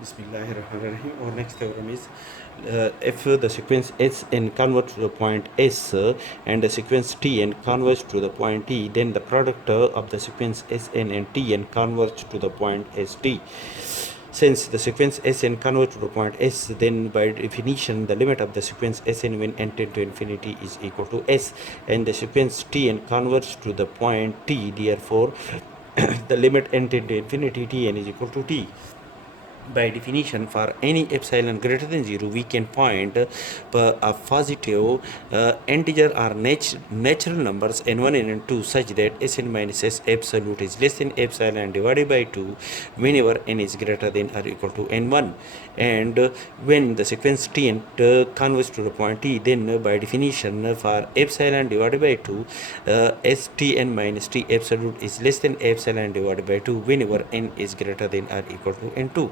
Bismillahirrahmanirrahim. Our next theorem is if the sequence Sn converge to the point S and the sequence Tn converge to the point T, then the product of the sequence Sn and Tn converge to the point St. Since the sequence Sn converge to the point S, then by definition the limit of the sequence Sn when n tend to infinity is equal to S, and the sequence Tn converge to the point T. Therefore, the limit n tend to infinity Tn is equal to T. By definition, for any epsilon greater than 0, we can find a positive integer or natural numbers n1 and n2 such that Sn minus S absolute is less than epsilon divided by 2 whenever n is greater than or equal to n1. And when the sequence Tn converges to the point T, then by definition for epsilon divided by 2, Stn minus T absolute is less than epsilon divided by 2 whenever n is greater than or equal to n2.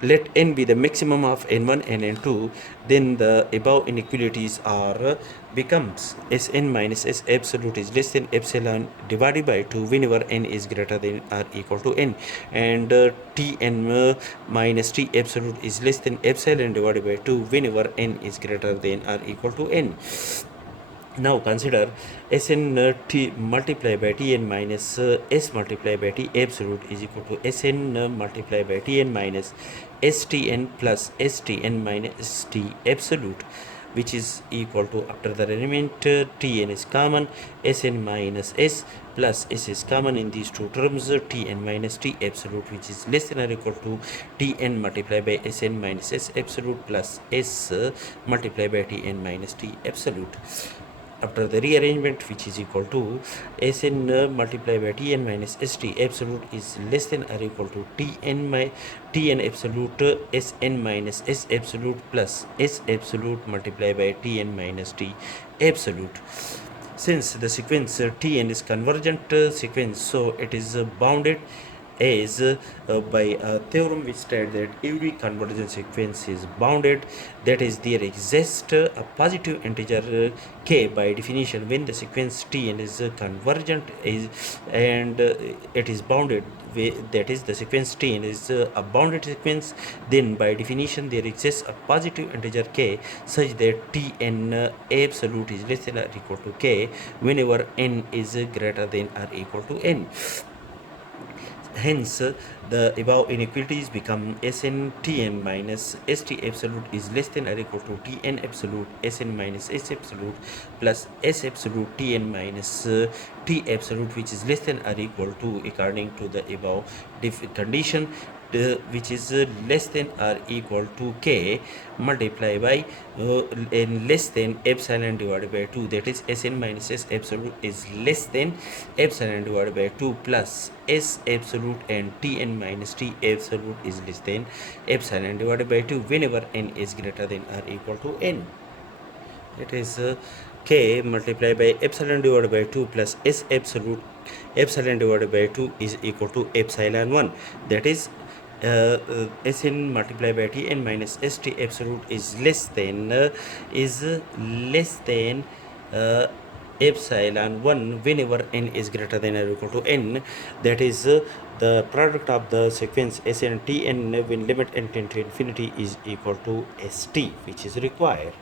Let n be the maximum of n1 and n2, then the above inequalities are becomes Sn minus S absolute is less than epsilon divided by 2 whenever n is greater than or equal to n, and Tn minus T absolute is less than epsilon divided by 2 whenever n is greater than or equal to n. Now consider Sn T multiplied by Tn minus S multiplied by T absolute is equal to Sn multiplied by Tn minus Stn plus Stn minus T absolute, which is equal to, after the element Tn is common, Sn minus S plus S is common in these two terms, Tn minus T absolute, which is less than or equal to Tn multiplied by Sn minus S absolute plus S multiplied by Tn minus T absolute. After the rearrangement, which is equal to Sn multiplied by Tn minus St absolute is less than or equal to Tn absolute Sn minus S absolute plus S absolute multiplied by Tn minus T absolute. Since the sequence Tn is convergent sequence, so it is bounded as by a theorem which states that every convergent sequence is bounded, that is, there exists a positive integer k by definition when the sequence Tn is convergent and it is bounded, that is, the sequence Tn is a bounded sequence, then by definition there exists a positive integer k such that Tn absolute is less than or equal to k whenever n is greater than or equal to n. Hence, the above inequalities become Sn Tn minus St absolute is less than or equal to Tn absolute Sn minus S absolute plus S absolute Tn minus T absolute, which is less than or equal to, according to the above condition, which is less than or equal to k multiplied by n less than epsilon divided by 2, that is Sn minus S absolute is less than epsilon divided by 2 plus S absolute, and Tn minus T absolute is less than epsilon divided by 2 whenever n is greater than or equal to n. It is k multiplied by epsilon divided by 2 plus S absolute epsilon divided by 2 is equal to epsilon 1, that is Sn multiplied by Tn minus St absolute is less than epsilon 1 whenever n is greater than or equal to n, that is the product of the sequence Sn Tn when limit n tend to infinity is equal to St, which is required.